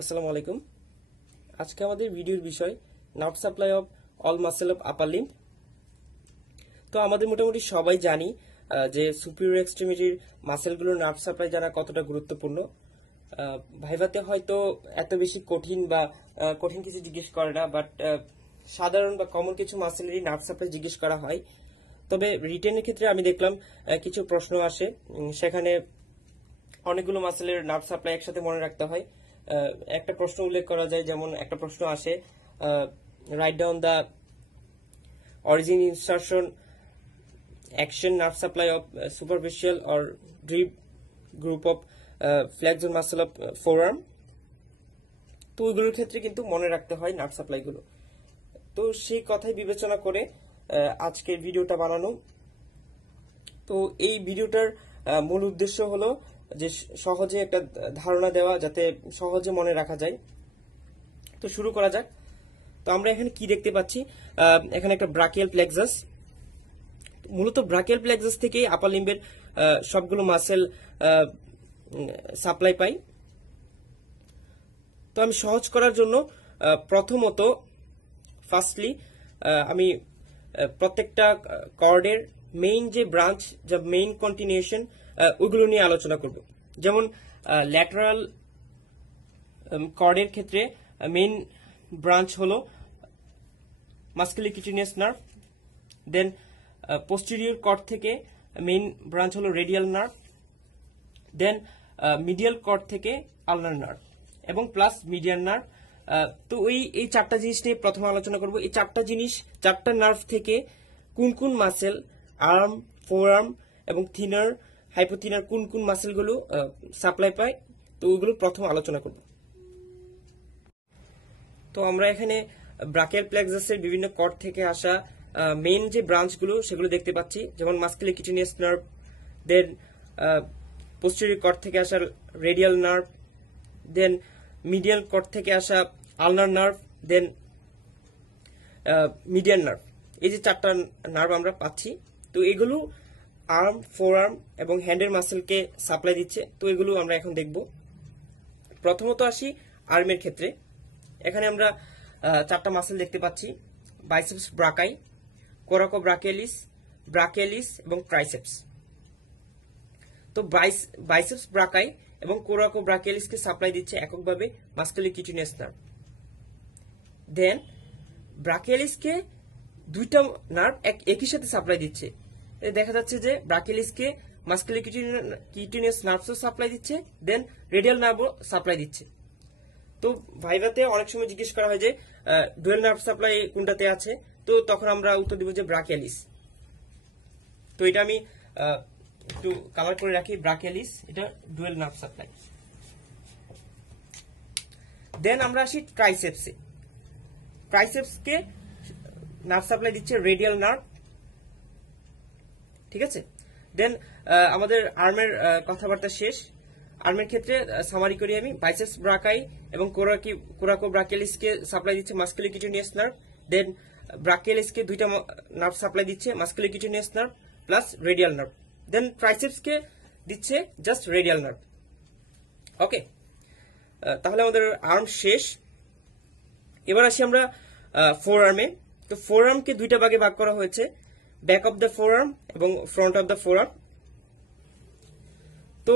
আসসালামু আলাইকুম। আজকে আমাদের ভিডিওর বিষয় nerve supply of all muscle of upper limb. তো আমাদের মোটামুটি সবাই জানি যে সুপিরিয়র এক্সট্রিমিটির মাসেলগুলোর নার্ভ সাপ্লাই জানা কতটা গুরুত্বপূর্ণ। ভাইভাতে হয়তো এত বেশি কঠিন কিছু জিজ্ঞেস করে না, বাট সাধারণ বা কমন কিছু মাসেলেরই নার্ভ সাপ্লাই জিজ্ঞেস করা হয়। তবে রিটেনের ক্ষেত্রে আমি দেখলাম কিছু প্রশ্ন আসে, সেখানে অনেকগুলো মাসেলের নার্ভ সাপ্লাই একসাথে মনে রাখতে হয়। একটা প্রশ্ন উল্লেখ করা যায়, যেমন একটা প্রশ্ন আসে, right down the origin insertion action nerve supply of superficial or deep group of flexor muscle of forearm. তো ওইগুলোর ক্ষেত্রে কিন্তু মনে রাখতে হয় নার্ভ সাপ্লাইগুলো। তো সেই কথাই বিবেচনা করে আজকের ভিডিওটা বানানো। তো এই ভিডিওটার মূল উদ্দেশ্য হলো যে সহজে একটা ধারণা দেওয়া, যাতে সহজে মনে রাখা যায়। তো শুরু করা যাক। তো আমরা এখানে কি দেখতে পাচ্ছি, এখানে একটা ব্রাকিয়াল প্লেক্সাস। মূলত ব্রাকিয়াল প্লেক্সাস থেকেই আপার লিম্বের সবগুলো মাসেল সাপ্লাই পাই। তো আমি সহজ করার জন্য প্রথমত ফার্স্টলি আমি প্রত্যেকটা কর্ডের মেইন যে ব্রাঞ্চ, যা মেইন কন্টিনিউশন, ওইগুলো নিয়ে আলোচনা করব। যেমন ল্যাটারাল কর্ডের ক্ষেত্রে মেইন ব্রাঞ্চ হলো মাস্কুলোকিউটেনিয়াস নার্ভ। দেন পোস্টেরিয়র কর্ড থেকে মেইন ব্রাঞ্চ হলো রেডিয়াল নার্ভ। দেন মিডিয়াল কর্ড থেকে আলনার নার্ভ এবং প্লাস মিডিয়ান নার্ভ। তো এই চারটা জিনিস নিয়ে প্রথমে আলোচনা করব। এই চারটা নার্ভ থেকে কোন কোন মাসেল, আর্ম, ফোরআর্ম এবং থিনার, হাইপোথিনার, কোন কোন মাসেলগুলো সাপ্লাই পায়, তো ওইগুলো প্রথম আলোচনা করব। তো আমরা এখানে ব্রাকিয়াল প্লেক্সাসের বিভিন্ন কর্ড থেকে আসা মেইন যে ব্রাঞ্চগুলো সেগুলো দেখতে পাচ্ছি, যেমন মাস্কুলোকিউটেনিয়াস নার্ভ, দেন পোস্টেরিয়র কর্ড থেকে আসা রেডিয়াল নার্ভ, দেন মিডিয়াল কর্ড থেকে আসা আলনার নার্ভ, দেন মিডিয়ান নার্ভ। এই যে চারটা নার্ভ আমরা পাচ্ছি, তো এগুলো আর্ম, ফোরআর্ম এবং হ্যান্ডের মাসেলকে সাপ্লাই দিচ্ছে। তো এগুলো আমরা এখন দেখব। প্রথমত আসি আর্মের ক্ষেত্রে। এখানে আমরা চারটা মাসেল দেখতে পাচ্ছি, বাইসেপস ব্রাকাই, কোরাকো ব্রাকিয়ালিস, ব্রাকিয়ালিস এবং ট্রাইসেপস। তো বাইসেপস ব্রাকাই এবং কোরাকো ব্রাকিয়ালিসকে সাপ্লাই দিচ্ছে এককভাবে মাস্কুলোকিউটেনিয়াস নার্ভ। দেন ব্রাকিয়ালিসকে দুইটা নার্ভ একই সাথে সাপ্লাই দিচ্ছে। দেখা যাচ্ছে যে ব্রাকিয়ালিসকে মাস্কুলোকিউটেনিয়াস নার্ভসও সাপ্লাই দিচ্ছে, দেন রেডিয়াল নার্ভও সাপ্লাই দিচ্ছে। তো ভাইভাতে অনেক সময় জিজ্ঞেস করা হয় যে ডুয়াল নার্ভ সাপ্লাই কোনটাতে আছে, তো তখন আমরা উত্তর দিব যে ব্রাকিয়ালিস। তো এটা আমি একটু কালার করে রাখি, ব্রাকিয়ালিস, এটা ডুয়াল নার্ভ সাপ্লাই। দেন আমরা আসি ট্রাইসেপসে। ট্রাইসেপসকে নার্ভ সাপ্লাই দিচ্ছে রেডিয়াল নার্ভ, ঠিক আছে। দেন আমাদের আর্মের কথাবার্তা শেষ। আর্মের ক্ষেত্রে সামারি করি আমি, বাইসেপস ব্রাকাই এবং কোরাকো ব্রাকিয়ালিসকে সাপ্লাই দিচ্ছে মাস্কুলোকিউটেনিয়াস নার্ভ। দেন ব্রাকিয়ালিসকে দুইটা নার্ভ সাপ্লাই দিচ্ছে, মাস্কুলোকিউটেনিয়াস নার্ভ প্লাস রেডিয়াল নার্ভ। দেন ট্রাইসেপসকে দিচ্ছে জাস্ট রেডিয়াল নার্ভ। ওকে, তাহলে আমাদের আর্ম শেষ। এবার আসি আমরা ফোর আর্মে। তো ফোর আর্মকে দুইটা ভাগে ভাগ করা হয়েছে, back of the forearm এবং front of the forearm. তো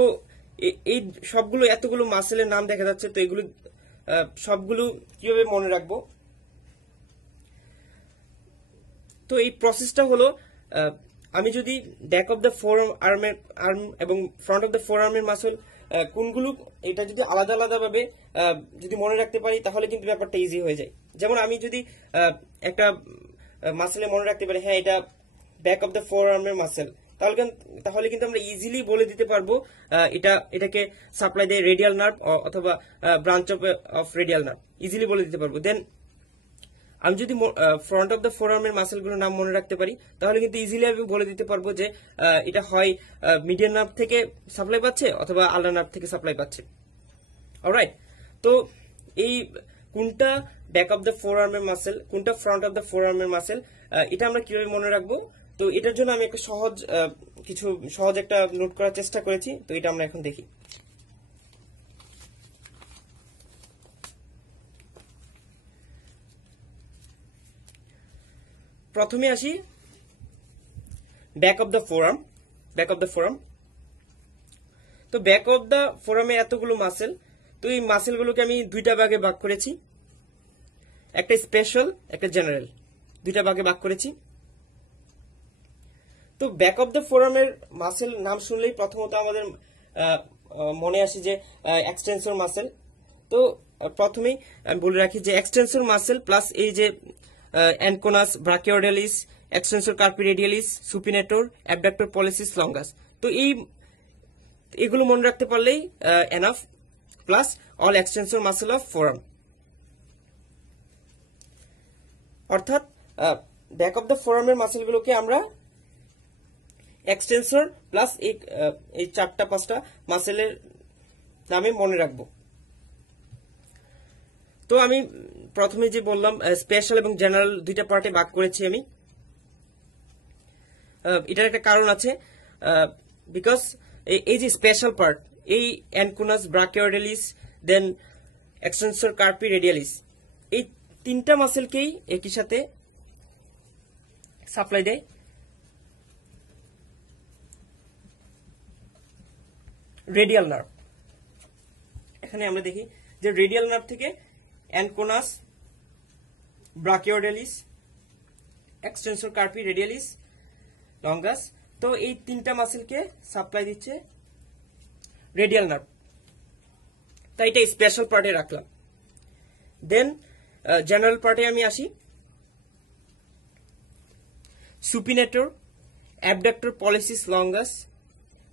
এই সবগুলো এতগুলো মাসেলের নাম দেখা যাচ্ছে, তো এগুলো সবগুলো কিভাবে মনে রাখবো? তো এই প্রসেসটা হলো, আমি যদি back of the forearm এবং ফ্রন্ট অফ দ্য ফোর আর্মের মাসেল কোনগুলো, এটা যদি আলাদা আলাদা ভাবে যদি মনে রাখতে পারি, তাহলে কিন্তু ব্যাপারটা ইজি হয়ে যায়। যেমন আমি যদি একটা মাসেলে মনে রাখতে পারি, হ্যাঁ এটা ব্যাক অফ দ্য ফোর আর্মের মাসেল, তাহলে কিন্তু আমরা ইজিলি বলে দিতে পারবো এটাকে সাপ্লাই দেয় রেডিয়াল নার্ভ অথবা branch of radial nerve, easily বলে দিতে পারবো। দেন আমি যদি ফ্রন্ট অফ দ্য ফোর আর্মের মাসেলগুলোর নাম মনে রাখতে পারি, তাহলে কিন্তু ইজিলি আমি বলে দিতে পারবো যে এটা হয় মিডিয়ান নার্ভ থেকে সাপ্লাই পাচ্ছে অথবা আলনার নার্ভ থেকে সাপ্লাই পাচ্ছে। অলরাইট, তো এই কোনটা ব্যাক অফ দ্য ফোর আর্মের মাসেল, কোনটা ফ্রন্ট অফ দ্য ফোর আর্মের মাসেল, এটা আমরা কিভাবে মনে রাখবো? তো এটার জন্য আমি একটা সহজ একটা নোট করার চেষ্টা করেছি। তো এটা আমরা এখন দেখি। প্রথমে আসি ব্যাক অফ দ্য ফোরাম। তো ব্যাক অফ দ্য ফোরামে এতগুলো মাসেল, তো এই মাসেলগুলোকে আমি দুইটা ভাগে ভাগ করেছি, একটা স্পেশাল একটা জেনারেল, দুইটা ভাগে ভাগ করেছি। তো ব্যাক অফ দ্য ফোরামের মাসেল নাম শুনলেই প্রথমত আমাদের মনে আসে যে এক্সটেন্সর মাসেল। তো প্রথমেই আমি বলে রাখি যে এক্সটেন্সর মাসেল প্লাস এই যে anconeus brachioradialis, extensor carpi radialis, supinator, abductor pollicis longus. তো এগুলো মনে রাখতে পারলেই enough, plus all extensor muscle of forearm. অর্থাৎ ব্যাক অফ দ্য ফোরামের মাসেলগুলোকে আমরা এক্সটেন্সর প্লাস এই 4-5টা মাসেলের নামে মনে রাখবো। তো আমি প্রথমে যে বললাম স্পেশাল এবং জেনারেল দুইটা পার্টে ভাগ করেছি আমি। এটার একটা কারণ আছে, বিকজ এই যে স্পেশাল পার্ট, এই অ্যানকোনাস brachioradialis then extensor carpi radialis, এই 3টা মাসেলকেই একই সাথে সাপ্লাই দেয় রেডিয়াল নার্ভ। এখানে আমরা দেখি যে রেডিয়াল নার্ভ থেকে অ্যানকোনাস brachioradialis, extensor carpi radialis, longus, তো এই 3টা মাসেলকে সাপ্লাই দিচ্ছে রেডিয়াল নার্ভ। তাই এটা স্পেশাল পার্টে রাখলাম। দেন জেনারেল পার্টে আমি আসি। Supinator, abductor pollicis longus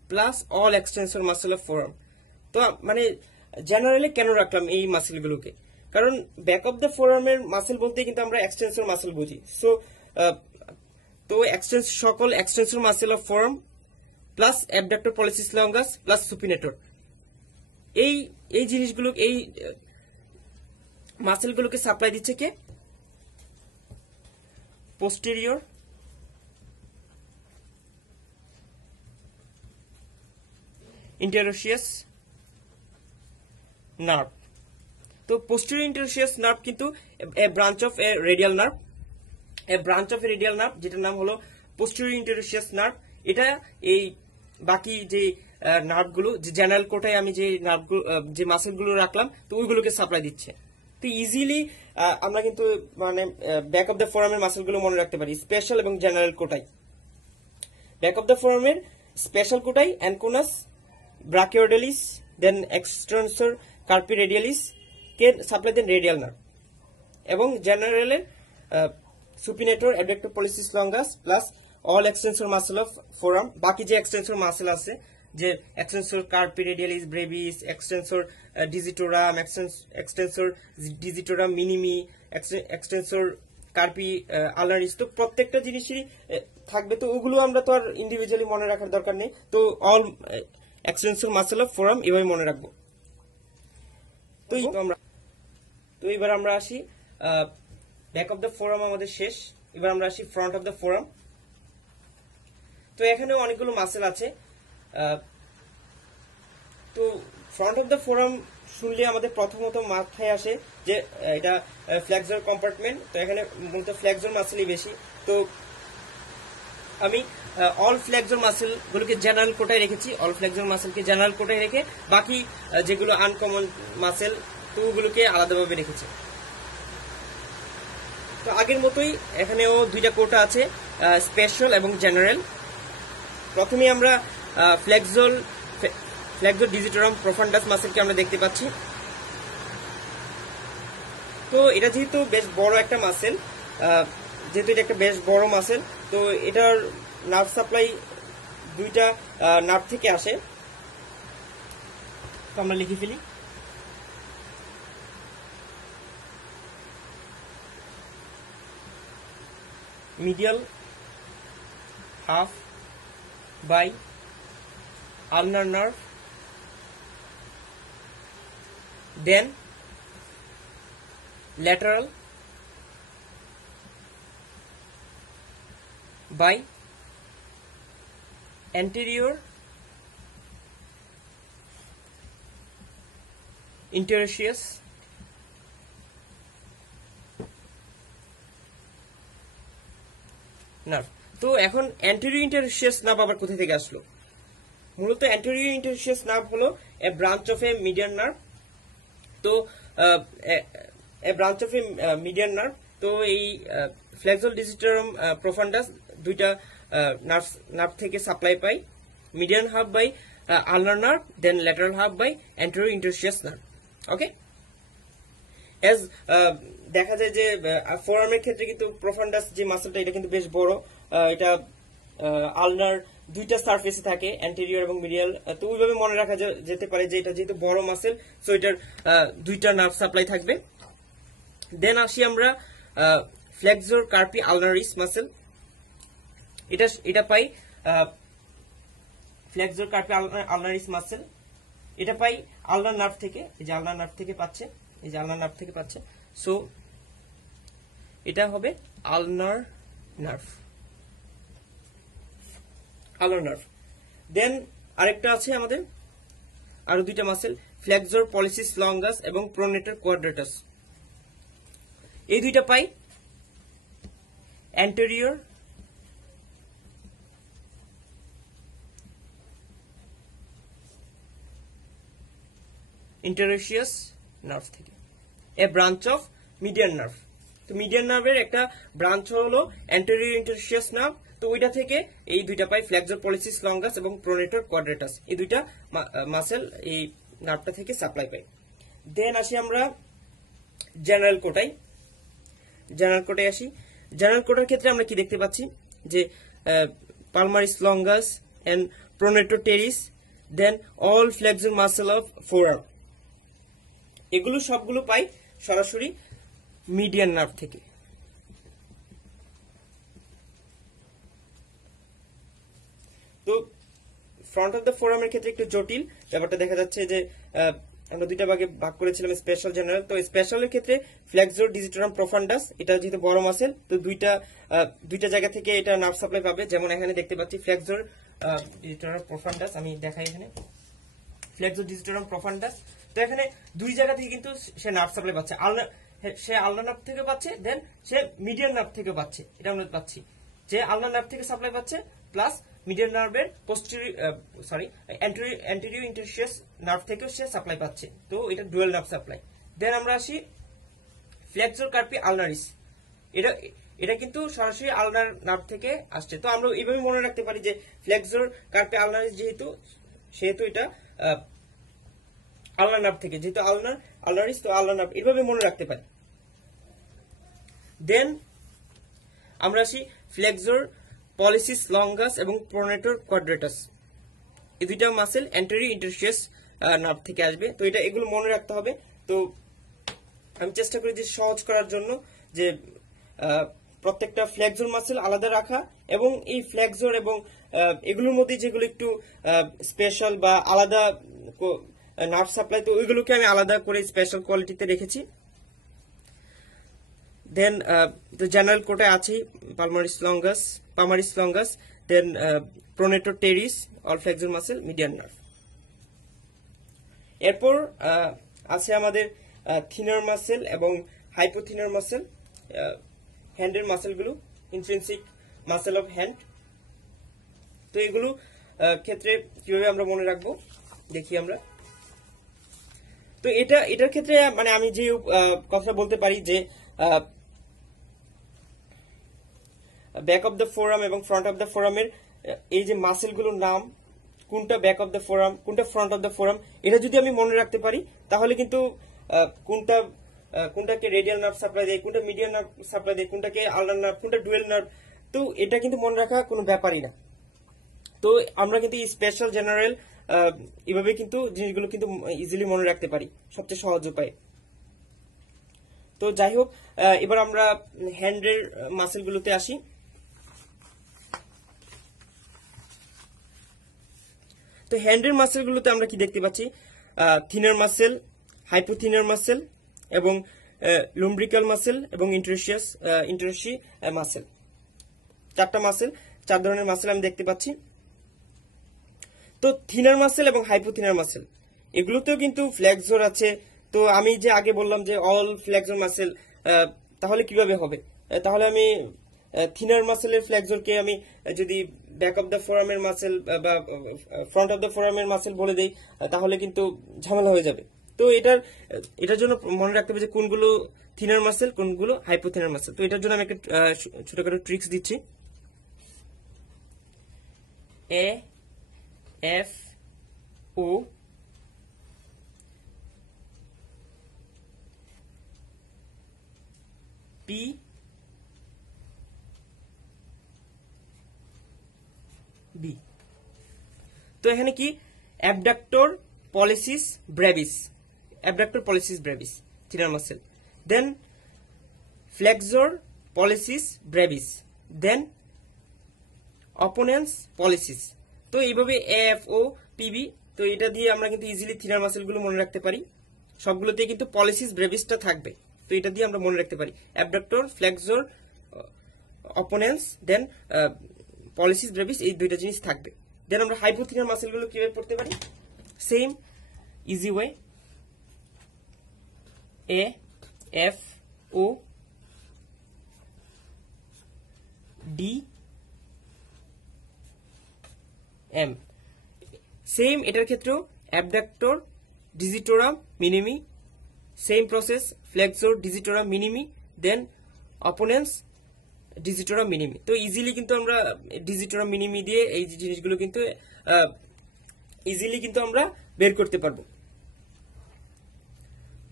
plus all extensor muscle of forearm. তো মানে জেনারেলি কেন রাখলাম এই মাসেলগুলোকে, কারণ ব্যাক অফ দ্য ফোরামের মাসেল বলতে কিন্তু আমরা এক্সটেন্সর মাসেল বুঝি। সো তো সকল extensor muscle of forearm plus abductor pollicis longus plus supinator, এই জিনিসগুলো, এই মাসেলগুলোকে সাপ্লাই দিচ্ছে কে? Posterior interosseous nerve. তো পোস্টেরিয়র ইন্টারোশিয়াস নার্ভ কিন্তু a branch of a radial nerve, যেটার নাম হলো পোস্টেরিয়র ইন্টারোশিয়াস নার্ভ। এটা এই বাকি যে নার্ভগুলো, যে জেনারেল কোটায় আমি যে নার্ভগুলো, যে মাসেলগুলো রাখলাম, তো ওইগুলোকে সাপ্লাই দিচ্ছে। তো ইজিলি আমরা কিন্তু মানে ব্যাক অফ দ্য ফোরামের মাসেলগুলো মনে রাখতে পারি স্পেশাল এবং জেনারেল কোটায়। ব্যাক অফ দ্য ফোরামের স্পেশাল কোটায় anconeus brachioradialis then extensor carpi radialis কে সাপ্লাই দেন রেডিয়াল নার্ভ, এবং জেনারেলের supinator, abductor pollicis longus plus all extensor muscle of forearm. বাকি যে এক্সটেন্সর মাসেল আছে, যে extensor carpi radialis brevis, extensor digitorum, extensor digitorum minimi, extensor carpi ulnaris, তো প্রত্যেকটা জিনিসই থাকবে। তো ওগুলো আমরা তো আর ইন্ডিভিজুয়ালি মনে রাখার দরকার নেই। তো all extensor muscle of forum এভাবে মনে রাখবো। তো এবার আমরা আসি ব্যাক অফ দ্য ফোরাম আমাদের শেষ, এবার আমরা আসি ফ্রন্ট অফ দ্য ফোরাম। তো এখানে অনেকগুলো মাসেল আছে। তো ফ্রন্ট অফ দ্য ফোরাম শুনলে আমাদের প্রথমত মাথায় আসে যে এটা ফ্লেক্সর কম্পার্টমেন্ট। তো এখানে মূলত ফ্লেক্সর মাসেলই বেশি। তো আমি অল ফ্লেক্সর মাসেল গুলোকে জেনারেল কোটায় রেখেছি, রেখে বাকি যেগুলো আনকমন মাসেল তো ওগুলোকে আলাদাভাবে রেখেছি। তো আগের মতোই এখানেও দুইটা কোটা আছে, স্পেশাল এবং জেনারেল। প্রথমে আমরা ফ্লেক্সর ডিজিটোরাম প্রফান্ডাস মাসেলকে আমরা দেখতে পাচ্ছি। তো এটা যেহেতু বেশ বড় একটা মাসেল, তো এটার নার্ভ সাপ্লাই দুইটা নার্ভ থেকে আসে। তো আমরা লিখে ফেলি। Medial half by ulnar nerve, then lateral by anterior interosseous nerve. তো এখন অ্যান্টেরিয়র ইন্টারস্টিয়াস নার্ভ আবার কোথা থেকে আসলো? মূলত অ্যান্টেরিয়র ইন্টারস্টিয়াস নার্ভ হলো a branch of a median nerve. তো a branch of a median nerve. তো এই ফ্লেক্সর ডিজিটারাম প্রোফান্ডাস দুইটা নার্ভ থেকে সাপ্লাই পাই, median half by ulnar nerve, then lateral half by anterior interosseous nerve. Okay, as দেখা যায় যে ফোরআর্মের ক্ষেত্রে কিন্তু প্রোফান্ডাস যে মাসেলটা এটা কিন্তু বেশ বড়, এটা আলনার দুইটা সারফেসে থাকে, অ্যান্টেরিয়র এবং মিডিয়াল। তো ওইভাবে মনে রাখা যেতে পারে যে এটা যেহেতু বড় মাসেল, সো এটার দুইটা নার্ভ সাপ্লাই থাকবে। দেন আসি আমরা ফ্লেক্সর কার্পি আলনারিস মাসেল। এটা পাই ফ্লেক্সর কার্পি আলনারিস মাসেল, এটা পাই আলনার নার্ভ থেকে। এই যে আলনার নার্ভ থেকে পাচ্ছে, এই যে আলনার নার্ভ থেকে পাচ্ছে। সো এটা হবে আলনার নার্ভ, আলনার নার্ভ। দেন আরেকটা আছে আমাদের, আরো দুইটা মাসেল, ফ্লেক্সর পলিসিস লঙ্গাস এবং প্রোনেটর কোয়াড্রেটাস। এই দুইটা পাই অ্যান্টেরিয়র ইন্টারস্টিয়াস নার্ভ থেকে, এ ব্রাঞ্চ অফ মিডিয়ান নার্ভ। তো মিডিয়ান নার্ভের একটা ব্রাঞ্চ হলো অ্যান্টেরিয়র ইন্টারস্টিয়াস নার্ভ। তো ওইটা থেকে এই দুইটা পাই, ফ্লেক্সর পলিসিস লঙ্গাস এবং প্রোনেটর কোয়াড্রেটাস। এই দুইটা মাসেল এই নার্ভটা থেকে সাপ্লাই পাই। দেন আসি আমরা জেনারেল কোটায়। জেনারেল কোটায় আসি। জেনারেল কোটার ক্ষেত্রে আমরা কি দেখতে পাচ্ছি যে palmaris longus and pronator teres, then all flexor muscle of forearm. এগুলো সবগুলো পাই সরাসরি মিডিয়ান নার্ভ থেকে। তো ফ্রন্ট অফ দ্য ফোরামের ক্ষেত্রে একটু জটিল ব্যাপারটা দেখা যাচ্ছে যে আমরা দুইটা ভাগে ভাগ করেছিলাম, স্পেশাল জেনারেল। তো স্পেশালের ক্ষেত্রে ফ্লেক্সর ডিজিটারাম প্রোফান্ডাস, এটা যেহেতু বড় মাসেল, তো দুইটা জায়গা থেকে এটা নার্ভ সাপ্লাই পাবে। যেমন এখানে দেখতে পাচ্ছি ফ্লেক্সর ডিজিটারাম প্রোফান্ডাস, আমি দেখাই এখানে ফ্লেক্সর ডিজিটারাম প্রোফান্ডাস। তো এখানে দুই জায়গা থেকে কিন্তু সে নার্ভ সাপ্লাই পাচ্ছে, সে আলনার নার্ভ থেকে পাচ্ছে, দেন সে মিডিয়ান নার্ভ থেকে পাচ্ছে। এটা আমরা পাচ্ছি যে আলনার নার্ভ থেকে সাপ্লাই পাচ্ছে, প্লাস মিডিয়ান নার্ভের অ্যান্টেরিয়র ইন্টারস্টিয়াস নার্ভ থেকেও সে সাপ্লাই পাচ্ছে। তো এটা ডুয়াল নার্ভ সাপ্লাই। দেন আমরা আসি ফ্লেক্সর কার্পি আলনারিস। এটা কিন্তু সরাসরি আলনার নার্ভ থেকে আসছে। তো আমরা এইভাবে মনে রাখতে পারি যে ফ্লেক্সর কার্পি আলনারিস সেহেতু এটা আলনার নার্ভ থেকে, যেহেতু আলনারিস তো আলনার নার্ভ, এইভাবে মনে রাখতে পারি। দেন আমরা আসি ফ্লেক্সর পলিসিস লঙ্গাস এবং প্রোনেটর কোয়াড্রেটাস। এই দুইটা মাসেল অ্যান্টেরিয়র ইন্টারস্টিয়াস নার্ভ থেকে আসবে। তো এগুলো মনে রাখতে হবে। তো আমি চেষ্টা করি যে সহজ করার জন্য যে প্রত্যেকটা ফ্লেক্সর মাসেল আলাদা রাখা, এবং এই ফ্লেক্সর এবং এগুলোর মধ্যে যেগুলো একটু স্পেশাল বা আলাদা নার্ভ সাপ্লাই, তো ওইগুলোকে আমি আলাদা করে স্পেশাল কোয়ালিটিতে রেখেছি। দেন জেনারেল কোটে আছে palmaris longus, then pronator teres, all flexor muscle, median nerve. এরপর আছে আমাদের থিনার মাসেল এবং হাইপোথিনার মাসেল, হ্যান্ডের মাসেলগুলো, ইন্ট্রিনসিক মাসেল অফ হ্যান্ড। তো এগুলো ক্ষেত্রে কিভাবে আমরা মনে রাখবো দেখি আমরা। তো এটার ক্ষেত্রে মানে আমি যে কথা বলতে পারি যে ব্যাক অফ দ্য ফোরাম এবং ফ্রন্ট অফ দ্য ফোরামের এই যে মাসেলগুলোর নাম, কোনটা ব্যাক অফ দ্য ফোরাম, কোনটা ফ্রন্ট অফ দ্য ফোরাম, এটা যদি আমি মনে রাখতে পারি তাহলে কিন্তু কোনটাকে রেডিয়াল নার্ভ সাপ্লাই দেয়, কোনটা মিডিয়াল নার্ভ সাপ্লাই দেয়, কোনটাকে আলনার নার্ভ, কোনটা ডুয়েল নার্ভ, তো এটা কিন্তু মনে রাখা কোনো ব্যাপারই না। তো আমরা কিন্তু স্পেশাল জেনারেল এভাবে কিন্তু জিনিসগুলো কিন্তু ইজিলি মনে রাখতে পারি, সবচেয়ে সহজ উপায়। তো যাই হোক, এবার আমরা হ্যান্ডের মাসেলগুলোতে আসি। তো হ্যান্ডের মাসেলগুলোতে আমরা কি দেখতে পাচ্ছি, থিনার মাসেল, হাইপোথিনার মাসেল এবং লুম্ব্রিকাল মাসেল এবং ইন্টারস্টি মাসেল, চার ধরনের মাসেল আমি দেখতে পাচ্ছি। তো থিনার মাসেল এবং হাইপোথিনার মাসেল এগুলোতেও কিন্তু ফ্লেক্সর আছে। তো আমি যে আগে বললাম যে অল ফ্লেক্সর মাসেল, তাহলে কিভাবে হবে? তাহলে আমি থিনার মাসেলের ফ্লেক্সরকে আমি যদি ব্যাক অফ দ্য ফোরামের মাসেল বা ফ্রন্ট অফ দ্য ফোরামের মাসেল বলে দেই তাহলে কিন্তু ঝামেলা হয়ে যাবে। তো এটার জন্য মনে রাখতে হবে যে কোনগুলো থিনার মাসেল কোনগুলো হাইপোথিনার মাসেল। তো এটার জন্য আমি একটা ছোটখাটো ট্রিক্স দিচ্ছি। A F O P B. তো এখানে কি abductor pollicis brevis, abductor pollicis brevis thenar muscle, then flexor pollicis brevis, then opponens pollicis. তো এইভাবে এফ ও পিবি, তো এটা দিয়ে আমরা কিন্তু ইজিলি থিনার মাসেল গুলো মনে রাখতে পারি। সবগুলোতে কিন্তু পলিসিস ব্রেভিসটা থাকবে, তো এটা দিয়ে আমরা মনে রাখতে পারি অ্যাবডাক্টর ফ্লেক্সর অপোনেন্স দেন পলিসিস ব্রেভিস, এই দুইটা জিনিস থাকবে। দেন আমরা হাইপোথিনার মাসেল গুলো কিভাবে পড়তে পারি, same easy way, A F O D M. Same এটার ক্ষেত্রেও abductor digitorum minimi, same process flexor digitorum minimi, then opponens digitorum minimi. তো ইজিলি কিন্তু আমরা ডিজিটোরাম মিনিমি দিয়ে এই জিনিসগুলো কিন্তু ইজিলি কিন্তু আমরা বের করতে পারবো।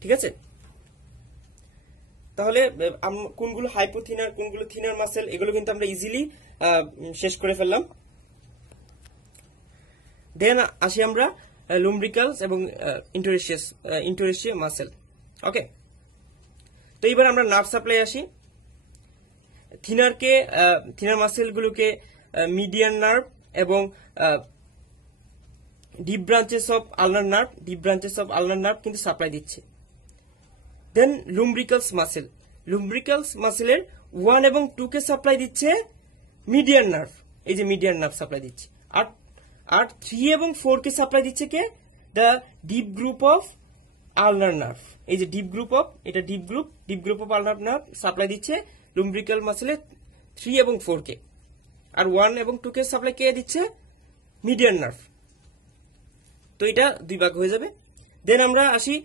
ঠিক আছে, তাহলে কোনগুলো হাইপোথিনার কোনগুলো থিনার মাসেল এগুলো কিন্তু আমরা ইজিলি শেষ করে ফেললাম। দেন আসি আমরা লুম্ব্রিকালস এবং ইন্টারেশিয়া মাসেল। ওকে, তো এবার আমরা নার্ভ সাপ্লাই আসি। থিনার মাসেল গুলোকে মিডিয়ান নার্ভ এবং deep branches of ulnar nerve কিন্তু সাপ্লাই দিচ্ছে। দেন লুম্ব্রিকালস মাসেলের 1 এবং 2 কে সাপ্লাই দিচ্ছে মিডিয়ান নার্ভ, এই যে মিডিয়ান নার্ভ সাপ্লাই দিচ্ছে। আর 3 এবং 4 কে সাপ্লাই দিচ্ছে কে, the deep group of ulnar nerve. এই যে deep group of ulnar nerve supply দিচ্ছে লুম্ব্রিকাল মাসেলে 3 এবং 4 কে, আর 1 এবং 2 কে সাপ্লাই কে দিচ্ছে, মিডিয়ান নার্ভ। তো এটা দুই ভাগ হয়ে যাবে। দেন আমরা আসি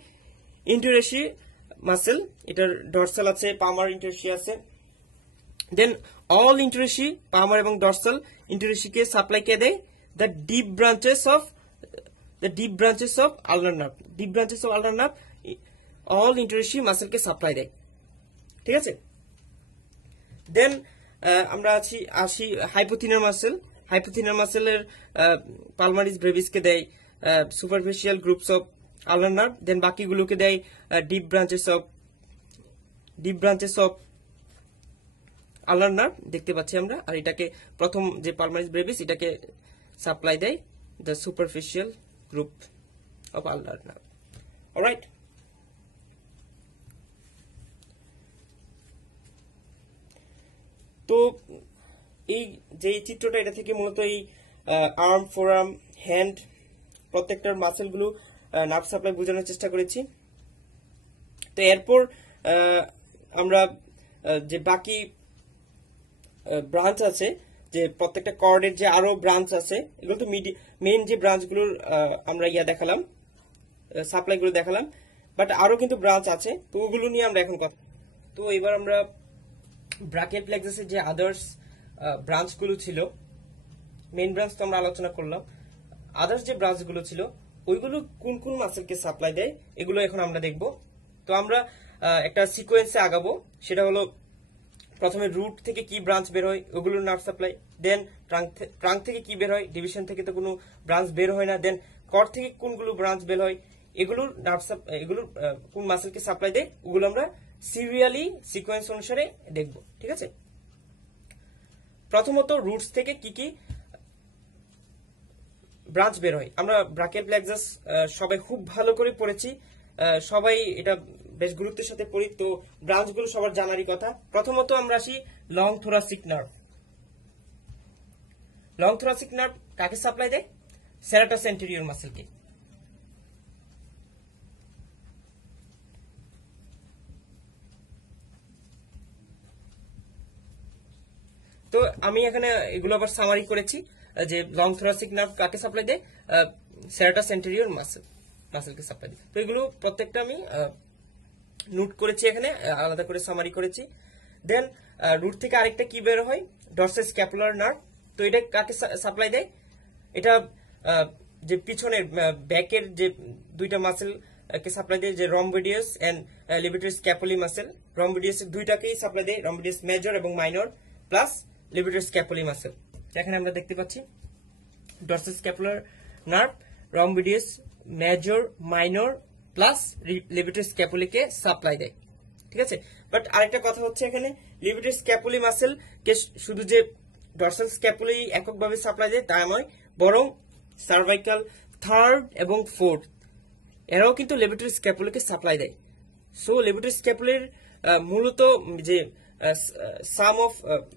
ইন্টারেশিয়া মাসেল, এটার ডরসাল আছে, পামার ইন্টারেশিয়া আছে। দেন অল ইন্টারেশি, পামার এবং ডরসাল ইন্টারেশিকে সাপ্লাই কে দেয়, the deep branches of ulnar nerve, all interossei মাসেলকে সাপ্লাই দেয়। ঠিক আছে, দেন আমরা আসি হাইপোথিনার মাসেলের পালমারিস ব্রেভিসকে দেয় superficial groups of ulnar nerve, then বাকিগুলোকে দেয় deep branches of ulnar nerve দেখতে পাচ্ছি আমরা। আর এটাকে প্রথম যে পালমারিস ব্রেভিস এটাকে সাপ্লাই দেয় the superficial group of ulnar nerve. Alright, তো এই যে চিত্রটা এটা থেকে মূলত এই আর্ম, ফোরআর্ম, হ্যান্ড প্রত্যেকটার মাসেলগুলো নার্ভ সাপ্লাই বোঝানোর চেষ্টা করেছি। তো এরপর আমরা যে বাকি ব্রাঞ্চ আছে, যে প্রত্যেকটা কর্ডের যে আরো ব্রাঞ্চ আছে, এগুলো তো মেইন যে ব্রাঞ্চগুলোর আমরা দেখালাম, সাপ্লাইগুলো দেখালাম, বাট আরো কিন্তু ব্রাঞ্চ আছে, তো ওগুলো নিয়ে আমরা এখন কথা। তো এবার আমরা ব্রাকিয়াল প্লেক্সাসের যে আদার্স ব্রাঞ্চগুলো ছিল, মেইন ব্রাঞ্চ তো আমরা আলোচনা করলাম, আদার্স যে ব্রাঞ্চগুলো ছিল ওইগুলো কোন কোন মাসেলকে সাপ্লাই দেয় এগুলো এখন আমরা দেখব। তো আমরা একটা সিকোয়েন্সে আগাবো, সেটা হলো প্রথমে রুট থেকে কি ব্রাঞ্চ বের হয় ওগুলোর নার্ভ সাপ্লাই, দেন ট্রাঙ্ক থেকে কি বের হয়, ডিভিশন থেকে তো কোনো ব্রাঞ্চ বের হয় না, দেন কর্ড থেকে কোনগুলো ব্রাঞ্চ বের হয়, এগুলোর কোন মাসেলকে সাপ্লাই দেয় ওগুলো আমরা সিরিয়ালি সিকোয়েন্স অনুসারে দেখব। ঠিক আছে, প্রথমত রুটস থেকে কি কি ব্রাঞ্চ বের হয়। আমরা ব্রাকিয়াল প্লেক্সাস সবাই খুব ভালো করে পড়েছি, সবাই এটা বেশ গুরুত্বের সাথে পড়ি, তো ব্রাঞ্চগুলো সবার জানারই কথা। প্রথমত আমরা আসি long thoracic nerve. Long thoracic nerve কাকে সাপ্লাই দেয়, সেরাটাস অ্যান্টেরিয়র মাসেলকে। তো আমি এখানে এগুলো আবার সামারি করেছি যে লং থোরাসিক নার্ভ কাকে সাপ্লাই দেয়, সেরাটাস অ্যান্টেরিয়র মাসেলকে সাপ্লাই দেয়। তো এগুলো প্রত্যেকটা আমি নোট করেছি, এখানে আলাদা করে সামারি করেছি। দেন রুট থেকে আরেকটা কি বের হয়, ডরসাল স্ক্যাপুলার নার্ভ। তো এটা কাকে সাপ্লাই দেয়, এটা যে পিছনের ব্যাকের যে দুইটা মাসেল কে সাপ্লাই দেয়, যে rhomboideus and levator scapulae muscle. Rhomboideus দুইটাকেই সাপ্লাই দেয়, রম্বোডিয়াস মেজর এবং minor plus levator scapulae muscle. এখানে আমরা দেখতে পাচ্ছি dorsal scapular nerve rhomboideus major minor plus levator স্ক্যাপুলিকে সাপ্লাই দেয়, ঠিক আছে। বাট আরেকটা কথা হচ্ছে, এখানে লিবিটারি স্ক্যাপুলি মাসেল কে শুধু যে ডরসাল স্ক্যাপুলি এককভাবে সাপ্লাই দেয় তা নয়, বরং সার্ভাইকাল থার্ড এবং ফোর্থ এরাও কিন্তু লিবিটারি স্ক্যাপুলিকে সাপ্লাই দেয়। সো লিবিটারি স্ক্যাপুলির মূলত যে সাম অফ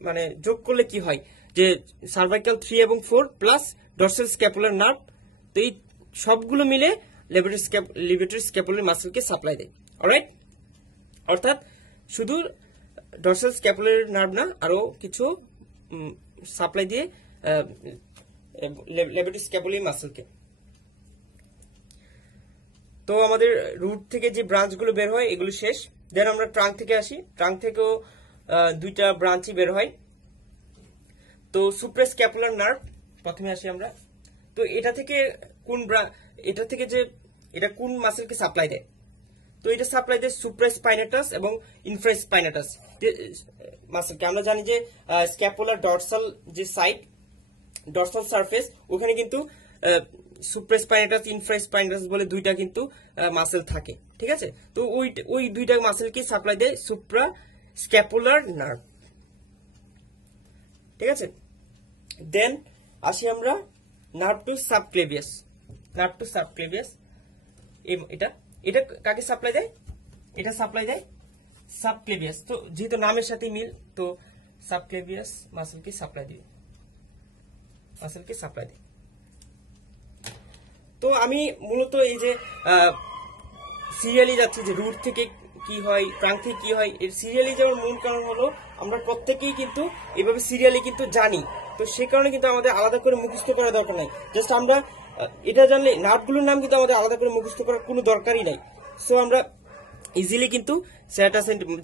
মানে যোগ করলে কি হয়, যে সার্ভাইকাল 3 এবং 4 প্লাস ডরসাল স্ক্যাপুলার নার্ভ, তো এই সবগুলো মিলে লিবিটারি স্ক্যাপুলার মাসেলকে সাপ্লাই দেয়। অলরাইট, অর্থাৎ শুধু ডরসাল স্ক্যাপুলার নার্ভ না, আরো কিছু সাপ্লাই দিয়ে লিবিটারি স্ক্যাপুলার মাসেলকে। তো আমাদের রুট থেকে যে ব্রাঞ্চগুলো বের হয় এগুলো শেষ। দেন আমরা ট্রাঙ্ক থেকে আসি। ট্রাঙ্ক থেকেও দুইটা ব্রাঞ্চই বের হয়। তো সুপ্রাস্ক্যাপুলার নার্ভ প্রথমে আসি আমরা। তো এটা থেকে এটা কোন মাসেলকে সাপ্লাই দেয়, তো এটা সাপ্লাই দেয় সুপ্রাস্পাইনেটাস এবং ইনফ্রাস্পাইনেটাস মাসেলকে। আমরা জানি যে স্ক্যাপুলার ডরসাল যে সাইড, ডরসাল সারফেস, ওখানে কিন্তু সুপ্রাস্পাইনেটাস ইনফ্রাস্পাইনেটাস বলে দুইটা কিন্তু মাসেল থাকে, ঠিক আছে। তো ওই দুইটা মাসেলকে সাপ্লাই দেয় সুপ্রাস্ক্যাপুলার নার্ভ, ঠিক আছে। দেন আসি আমরা নার্ভ টু সাবক্লেভিয়াস। নার্ভ টু সাবক্লেভিয়াস এটা কাকে সাপ্লাই দেয়, এটা সাপ্লাই দেয় সাবক্লেভিয়াস। তো যেহেতু নামের সাথে মিল, তো সাবক্লেভিয়াস মাসেলকে সাপ্লাই দেয়, তো আমি মূলত এই যে সিরিয়ালি যাচ্ছি, যে রুট থেকে কি হয়, ট্রাঙ্ক থেকে কি হয়, এর সিরিয়ালি যাওয়ার মূল কারণ হলো আমরা প্রত্যেকেই কিন্তু এভাবে সিরিয়ালি কিন্তু জানি। তো সে কারণে কিন্তু আমাদের আলাদা করে মুখস্থ করার দরকার নাই। জাস্ট আমরা এটা জানলে নার্ভগুলোর নাম কিন্তু আমাদের আলাদা করে মুখস্থ করার কোনো দরকারই নাই। সো আমরা ইজিলি কিন্তু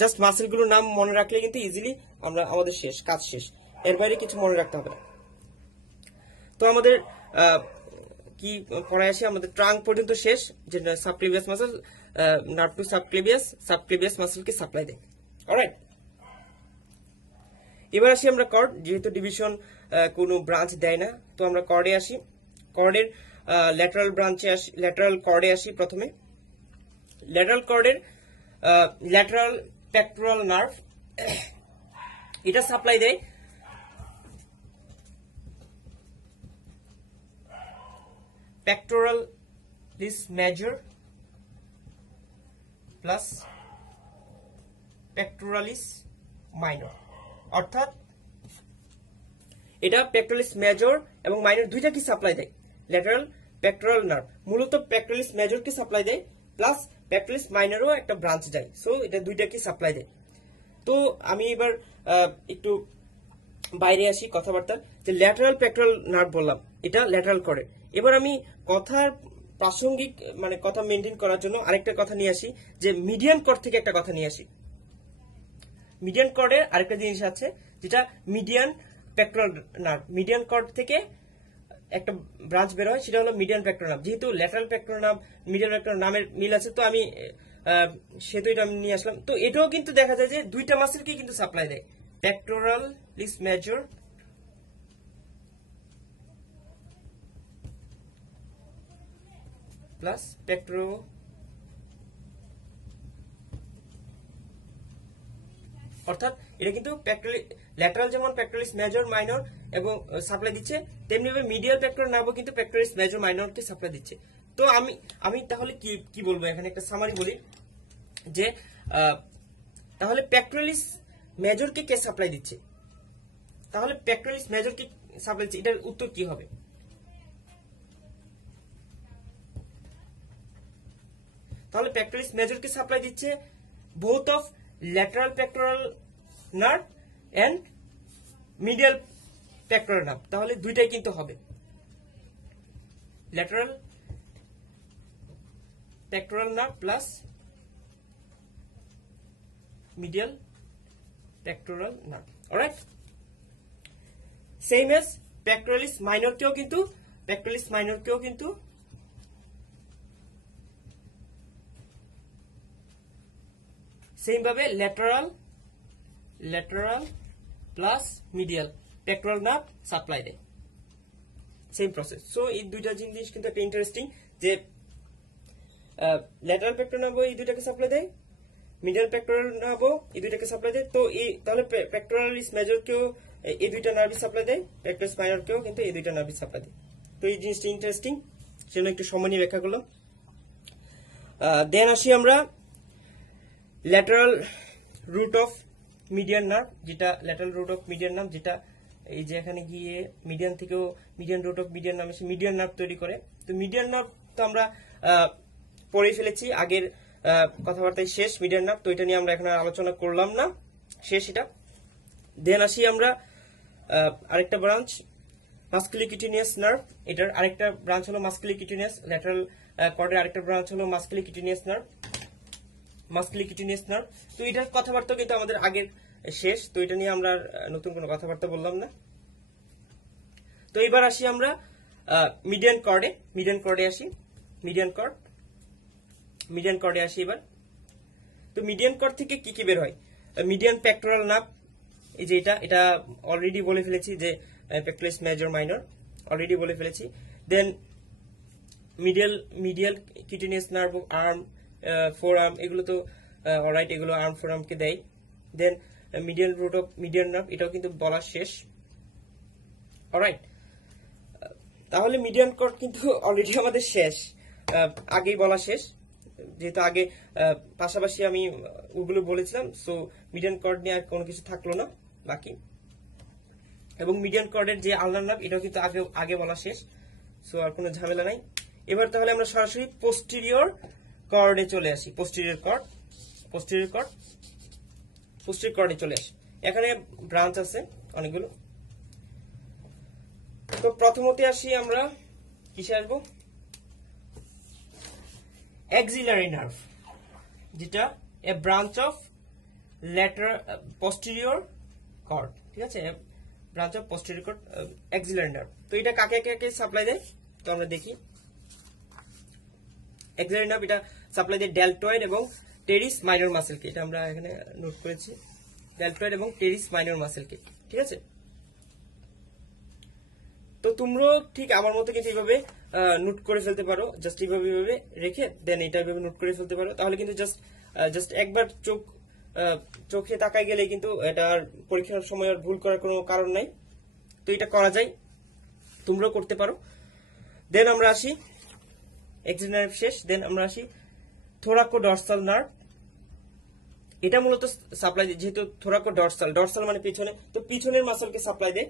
জাস্ট মাসেলগুলোর নাম মনে রাখলে কিন্তু ইজিলি আমাদের কাজ শেষ। এর বাইরে কিছু মনে রাখতে হবে না। তো আমাদের কি পড়ায় আসি, আমাদের ট্রাঙ্ক পর্যন্ত শেষ, যে সাবক্লেভিয়াস মাসেল, নার্ভ টু সাবক্লেভিয়াস মাসেলকে সাপ্লাই দেয়। অলরাইট, এবার আসি আমরা কর্ড। যেহেতু ডিভিশন কোনো ব্রাঞ্চ দেয় না, তো আমরা কর্ডে আসি। কর্ডের ল্যাটারাল কর্ডে আসি প্রথমে। ল্যাটারাল কর্ডের ল্যাটারাল পেক্টোরাল নার্ভ, এটা সাপ্লাই দেয় pectoralis major plus pectoralis minor. অর্থাৎ এটা পেক্টোরালিস মেজর এবং মাইনর দুইটা কি সাপ্লাই দেয়, ল্যাটারাল পেক্টোরাল নার্ভ মূলত পেক্টোরালিস মেজরকে সাপ্লাই দেয়, প্লাস পেক্টোরালিস মাইনরও একটা ব্রাঞ্চ যায়। সো এটা দুইটাকে সাপ্লাই দেয়। তো আমি এবার একটু বাইরে আসি কথাবার্তা, যে ল্যাটারাল পেক্টোরাল নার্ভ বললাম, এটা ল্যাটারাল কর্ডের। এবার আমি কথার প্রাসঙ্গিক মানে কথা মেনটেন করার জন্য আরেকটা কথা নিয়ে আসি, যে মিডিয়ান কর্ড থেকে একটা কথা নিয়ে আসি। মিডিয়ান কর্ডের আরেকটা জিনিস আছে, যেটা median pectoral nerve. Median cord থেকে একটা ব্রাঞ্চ বের হয়, সেটা হলো মিডিয়ান পেক্টোরাল নার্ভ। যেহেতু lateral pectoral nerve median pectoral নামের মিল আছে, তো আমি সেটা এটা আমি নিয়ে আসলাম। তো এটাও কিন্তু দেখা যায় যে দুইটা মাসেলকে কিন্তু সাপ্লাই দেয়, পেক্টোরালিস মেজর প্লাস অর্থাৎ এটা কিন্তু ল্যাটারাল যেমন পেক্টোরালিস মেজর মাইনর এবং সাপ্লাই দিচ্ছে, তেমনি ভাবে মিডিয়াল পেক্টোরাল নার্ভও কিন্তু পেক্টোরালিস মেজর মাইনরকে সাপ্লাই দিচ্ছে। তো আমি তাহলে কি বলবো, এখানে একটা সামারি বলি, যে তাহলে পেক্টোরালিস মেজরকে কে সাপ্লাই দিচ্ছে, তাহলে পেক্টোরালিস মেজরকে সাপ্লাই দিচ্ছে, এটার উত্তর কি হবে? তাহলে পেক্টোরালিস মেজরকে সাপ্লাই দিচ্ছে both of lateral pectoral nerve and medial pectoral nerve, তাহলে দুইটাই কিন্তু হবে, lateral pectoral nerve plus medial pectoral nerve. Alright, same as pectoralis মাইনরকেও কিন্তু সেম ভাবে lateral plus medial pectoral nerve supply দেয়, সেম প্রসেস। সো এই দুইটা জিনিস কিন্তু একটা ইন্টারেস্টিং, যে ল্যাটারাল পেক্টোরাল নার্ভ এই দুইটাকে সাপ্লাই দেয়, মিডিয়াল পেক্টোরাল নার্ভ এই দুইটাকে সাপ্লাই দেয়। তো এই তাহলে পেক্টোরালিস মেজরকেও এই দুইটা নার্ভই সাপ্লাই দেয়, পেক্টোরালিস মাইনরকেও কিন্তু এই দুইটা নার্ভই সাপ্লাই দেয়। তো এই জিনিসটা ইন্টারেস্টিং, সেজন্য একটু সময় নিয়ে ব্যাখ্যা করলাম। দেন আসি আমরা lateral root of median nerve, যেটা এই যে এখানে গিয়ে মিডিয়ান থেকেও median root of median nerve এসে মিডিয়ান নার্ভ তৈরি করে। তো মিডিয়ান নার্ভ তো আমরা পড়ে ফেলেছি, আগের কথাবার্তায় শেষ মিডিয়ান নার্ভ, তো এটা নিয়ে আমরা এখন আলোচনা করলাম না, শেষ এটা। দেন আসি আমরা আরেকটা ব্রাঞ্চ মাস্কুলিকিউটিনিয়াস নার্ভ, এটার আরেকটা ব্রাঞ্চ হলো মাস্কুলিকিউটিনিয়াস, ল্যাটারাল কর্ডের আরেকটা ব্রাঞ্চ হলো মাস্কুলিকিউটিনিয়াস নার্ভ। তো এটার কথাবার্তা কিন্তু আমাদের আগের শেষ, তো এটা নিয়ে আমরা নতুন কোনো কথাবার্তা বললাম না। তো এবার আসি আমরা মিডিয়ান কর্ডে আসি, মিডিয়ান কর্ডে আসি এবার। তো মিডিয়ান কর্ড থেকে কি কি বের হয়? মিডিয়ান পেক্টোরাল নার্ভ, এই যে এটা অলরেডি বলে ফেলেছি যে পেক্টোরালিস মেজর মাইনর অলরেডি বলে ফেলেছি। Then medial cutaneous nerve, arm, forearm, এগুলো তো অলরাইট, এগুলো আর্ম ফোর আর্মকে দেয়। Then medial root of median nerve, এটাও কিন্তু বলা শেষ। অলরাইট, তাহলে মিডিয়ান কর্ড কিন্তু অলরেডি আমাদের শেষ, আগেই বলা শেষ, যেহেতু আগে পাশাপাশি আমি ওগুলো বলেছিলাম। সো মিডিয়ান কর্ড নিয়ে আর কোনো কিছু থাকলো না বাকি, এবং মিডিয়ান কর্ডের যে আলনার নার্ভ, এটাও কিন্তু আগে বলা শেষ, সো আর কোনো ঝামেলা নাই। এবার তাহলে আমরা সরাসরি পোস্টেরিয়র কর্ডে চলে আসি, পোস্টেরিয়র কর্ডে চলে আসি। এখানে ব্রাঞ্চ আছে অনেকগুলো। তো প্রথমত আসি আমরা কিসে আসবো? অ্যাক্সিলারি নার্ভ, যেটা a branch of posterior cord, ঠিক আছে, branch of posterior cord, axillary nerve. তো এটা কাকে সাপ্লাই দেয়? তো আমরা দেখি, অ্যাক্সিলারি নার্ভ এটা সাপ্লাই দেয় ডেলটয়েড এবং টেরিস মাইনর মাসেলকে, এটা আমরা এখানে নোট করেছি, ডেলটয়েড এবং টেরিস মাইনর মাসেলকে, ঠিক আছে। তো তোমরাও ঠিক আমার মতো কিন্তু এইভাবে নোট করে ফেলতে পারো, জাস্ট এইভাবে রেখে দেন এটা এইভাবে নোট করে ফেলতে পারো, তাহলে কিন্তু জাস্ট একবার চোখে তাকায় গেলে কিন্তু এটা পরীক্ষার সময় আর ভুল করার কোনো কারণ নাই। তো এটা করা যায়, তোমরাও করতে পারো। দেন আমরা আসি অ্যাক্সিলারি নার্ভ শেষ, দেন আমরা আসি থোরাকোডর্সাল নার্ভ। এটা মূলত সাপ্লাই দেয়, যেহেতু থোরাকোডর্সাল মানে পিছনে, তো পিছনের মাসলকে সাপ্লাই দেয়।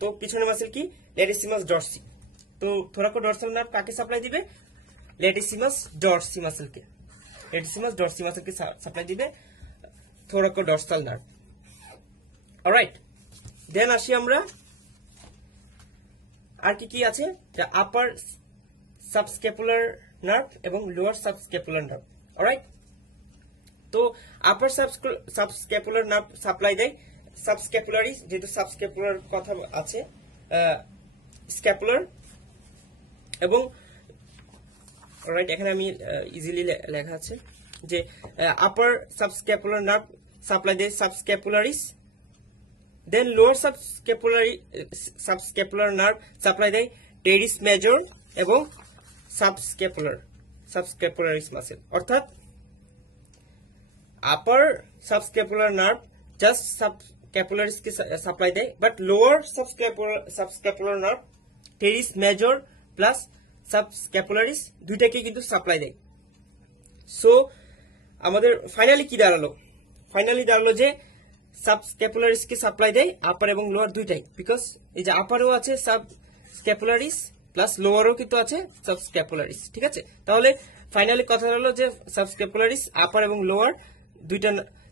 তো পিছনের মাসল কি? Latissimus Dorsey. তো থোরাকোডর্সাল নার্ভ কাকে সাপ্লাই দিবে? ল্যাটিসিমাস ডরসি মাসলকে সাপ্লাই দিবে থোরাকোডর্সাল নার্ভ। অলরাইট, দেন আসি আমরা আর কি আছে, আপার সাবস্ক্যাপুলার নার্ভ এবং লোয়ার সাবস্ক্যাপুলার নার্ভ। অলরাইট, তো আপার সাবস্ক্যাপুলার নার্ভ সাপ্লাই দেয় সাবস্ক্যাপুলারিস, যেহেতু সাবস্ক্যাপুলার কথা আছে, স্ক্যাপুলার এবং অলরাইট, এখানে আমি ইজিলি লেখা আছে যে আপার সাবস্ক্যাপুলার নার্ভ সাপ্লাই দেয় সাবস্ক্যাপুলারিস, দেন লোয়ার সাবস্ক্যাপুলার নার্ভ সাপ্লাই দেয় টেরিস মেজর এবং সাবস্ক্যাপুলারিস মাসেল। অর্থাৎ আপার সাবস্ক্যাপুলার নার্ভ জাস্ট সাবস্ক্যাপুলারিস কে সাপ্লাই দেয়, but lower subscapular nerve teres major plus subscapularis দুইটাকে কিন্তু সাপ্লাই দেয়। সো আমাদের ফাইনালি কি দাঁড়ালো? যে সাবস্ক্যাপুলারিস কে সাপ্লাই দেয় আপার এবং লোয়ার দুইটাই, বিকজ এই যে আপারও আছে সাবস্ক্যাপুলারিস প্লাস লোয়ারও কিন্তু আছে সাবস্ক্যাপুলারিস, ঠিক আছে। তাহলে ফাইনালি কথা হলো যে সাবস্ক্যাপুলারিস আপার এবং লোয়ার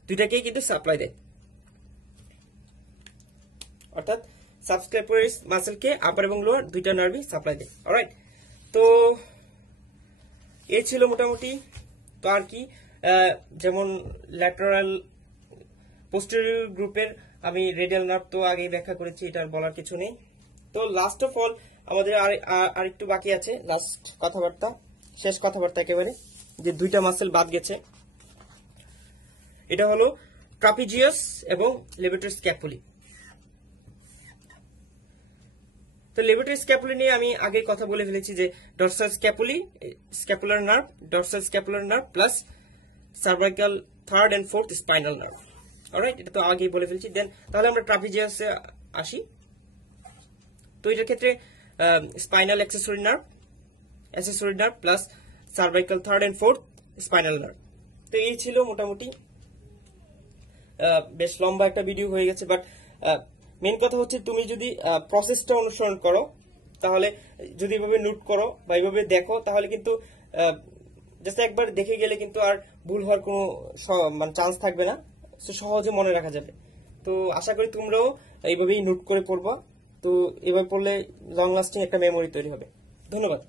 দুইটাকেই কিন্তু সাপ্লাই দেয়। অর্থাৎ সাবস্ক্যাপুলারিস মাসেলকে আপার এবং লোয়ার দুইটা নার্ভই সাপ্লাই দেয়। অলরাইট, তো এই ছিল মোটামুটি। তো আর কি, যেমন ল্যাটারাল পোস্টেরিয়র গ্রুপের আমি রেডিয়াল নার্ভ তো আগেই ব্যাখ্যা করেছি, এটা বলার কিছু নেই। তো লাস্ট অফ অল আমাদের আর একটু বাকি আছে, লাস্ট কথাবার্তা, শেষ কথাবার্তা একেবারে, যে দুইটা মাসেল বাদ গেছে, এটা হলো ট্রাপিজিয়াস এবং লেভেটর স্ক্যাপুলি। তো লেভেটর স্ক্যাপুলি নিয়ে আমি আগে কথা বলে ফেলেছি যে dorsal scapulae, scapular nerve, dorsal scapular nerve plus cervical third and fourth spinal nerve. Alright, এটা তো আগেই বলে ফেলছি। দেন তাহলে আমরা ট্রাপিজিয়াসে আসি। তো এটার ক্ষেত্রে spinal accessory nerve plus cervical third and fourth spinal nerve. তো এই ছিল মোটামুটি, বেশ লম্বা একটা ভিডিও হয়ে গেছে, বাট মেন কথা হচ্ছে তুমি যদি প্রসেসটা অনুসরণ করো, তাহলে যদি এভাবে নোট করো বা এইভাবে দেখো, তাহলে কিন্তু জাস্ট একবার দেখে গেলে কিন্তু আর ভুল হওয়ার কোনো মানে চান্স থাকবে না, সহজে মনে রাখা যাবে। তো আশা করি তোমরাও এইভাবেই নোট করে পড়বা। তো এভাবে পড়লে লং লাস্টিং একটা মেমোরি তৈরি হবে। ধন্যবাদ।